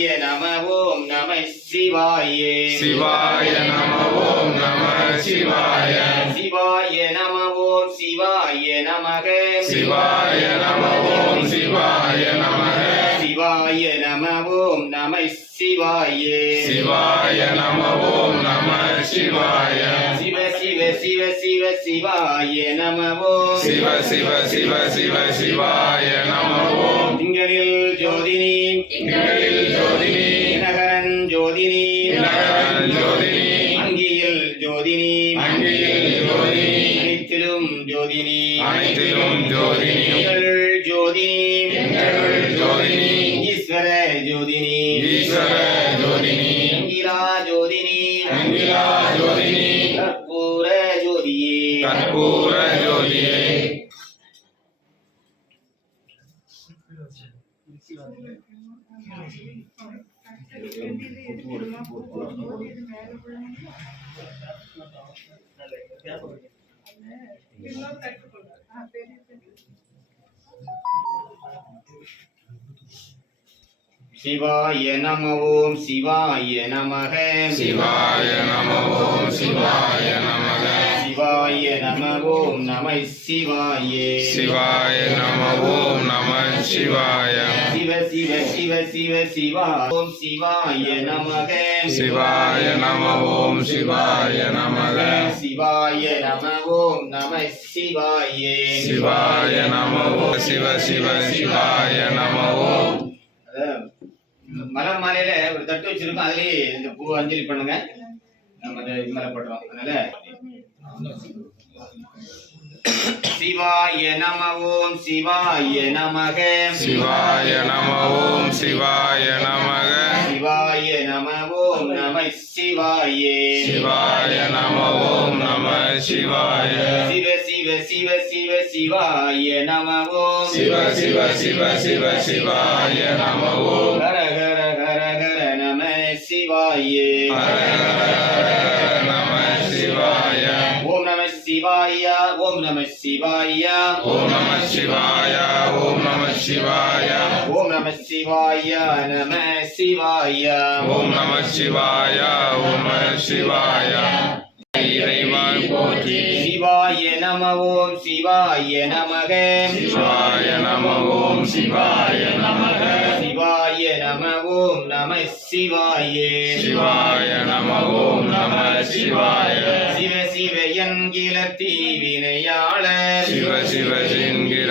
சிவாய நம ஓம் நம சிவாயே சிவாய நம ஓம் நம சிவாய சிவாய நம ஓம் சிவாய நமக சிவாய நம ஓம் சிவாய நமக சிவாய நம ஓம் நம சிவாயே சிவாய நம ஓம் நம சிவாய சிவ சிவ சிவ சிவ சிவாய நம ஓம் சிவ சிவ சிவ சிவ சிவாய நம ஓம் திங்களில் ஜோதினி திங்களில் ஜோதினி தினகரன் ஜோதினி தினகரன் ஜோதினி அங்கியில் ஜோதினி அங்கியில் ஜோதினி அனைத்திலும் ஜோதினி அனைத்திலும் ஜோதினி ஜோதினி ஜோதினி ஈஸ்வர ஜோதினி ஈஸ்வர ஜோதினி அங்கிலா ஜோதினி அங்கிலா ஜோதினி கற்பூர ஜோதியே கற்பூர ஜோதியே சிவாய நம ஓம் சிவாய நமக. சிவாய நம ஓம் சிவாய நமக. சிவாய நம ஓம் நம சிவாயே. சிவாய நம ஓம் நம சிவாய சிவ சிவ சிவ சிவ சிவா ஓம் சிவாய நமக. சிவாய நம ஓம் சிவாய நமக. சிவாய நம. ஓம் நம. சிவாயே. சிவாய நம. ஓம் சிவ சிவ சிவாய நம. ஓம் மலர் மாலையில ஒரு தட்டு வச்சிருக்கோம். அதுலயே இந்த பூ அஞ்சலி பண்ணுங்க. நம்ம இது மேல பண்றோம் அதனால சிவாய நம ஓம் சிவாய நமக. சிவாய நம ஓம் சிவாய நமக. சிவாய நம ஓம் நம சிவாயே. சிவாய நம ஓம் நம சிவாய. சிவ சிவ சிவ சிவ சிவாய நம ஓம் சிவ சிவ சிவ சிவ சிவாய நம ஓம் ஹர ஹர ஹர ஹர நம சிவாயே. ஹர ஹர நம சிவாய ஓம் நம சிவாய. ஓம் நம சிவாய ஓம் நம சிவாய. ஓம் நம சிவாய நம சிவாய. ஓம் நம சிவாய ஓம் நம சிவாய. இறைவா போற்றி. சிவாய நம ஓம் சிவாய நமக. சிவாய நம ஓம் சிவாய நமக. சிவாய நம ஓம் நம சிவாயே. சிவாய நம ஓம் நம சிவாய. சிவ சிவ என்கிற தீவினையாளர். சிவ சிவ என்கிற